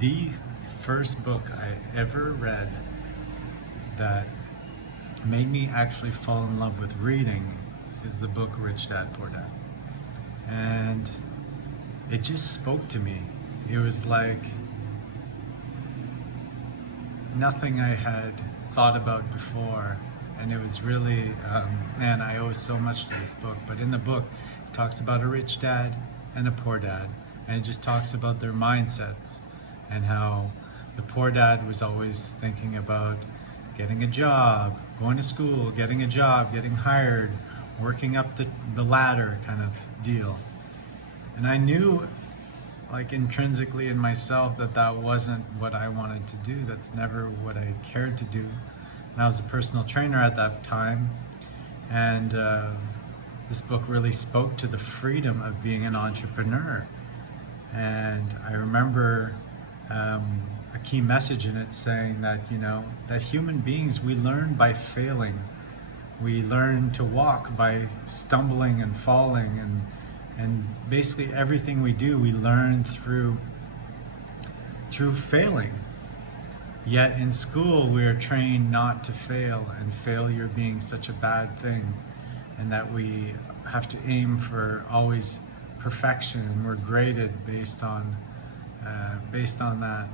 the first book I ever read that made me actually fall in love with reading is the book Rich Dad, Poor Dad. And it just spoke to me. It was like nothing I had thought about before. And it was really, man, I owe so much to this book. But in the book, it talks about a rich dad and a poor dad. And it just talks about their mindsets and how the poor dad was always thinking about getting a job, going to school, getting a job, getting hired, working up the ladder kind of deal. And I knew, like, intrinsically in myself that wasn't what I wanted to do. That's never what I cared to do. And I was a personal trainer at that time. And this book really spoke to the freedom of being an entrepreneur. And I remember a key message in it saying that, that human beings, we learn by failing. We learn to walk by stumbling and falling, and basically everything we do, we learn through failing. Yet in school, we are trained not to fail, and failure being such a bad thing, and that we have to aim for always perfection, and we're graded based on that.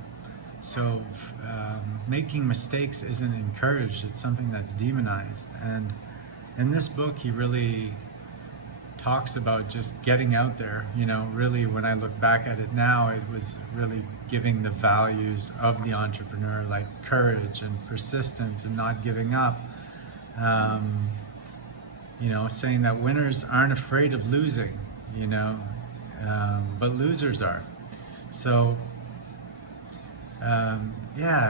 So making mistakes isn't encouraged, it's something that's demonized. And in this book, he really talks about just getting out there. Really, when I look back at it now, it was really giving the values of the entrepreneur, like courage and persistence and not giving up. Saying that winners aren't afraid of losing, but losers are. So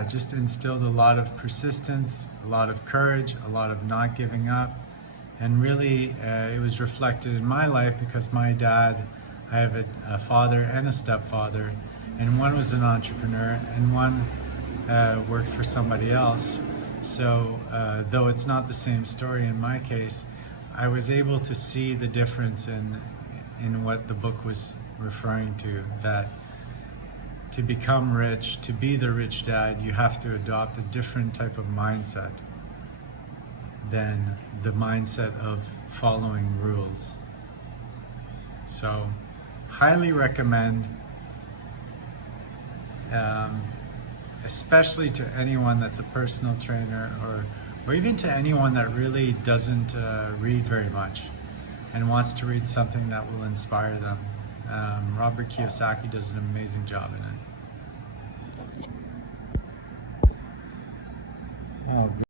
just instilled a lot of persistence, a lot of courage, a lot of not giving up. And really, it was reflected in my life because my dad, I have a father and a stepfather, and one was an entrepreneur and one worked for somebody else. So though it's not the same story in my case, I was able to see the difference in what the book was referring to, that to become rich, to be the rich dad, you have to adopt a different type of mindset than the mindset of following rules. So, highly recommend, especially to anyone that's a personal trainer, or even to anyone that really doesn't read very much and wants to read something that will inspire them. Robert Kiyosaki does an amazing job in it.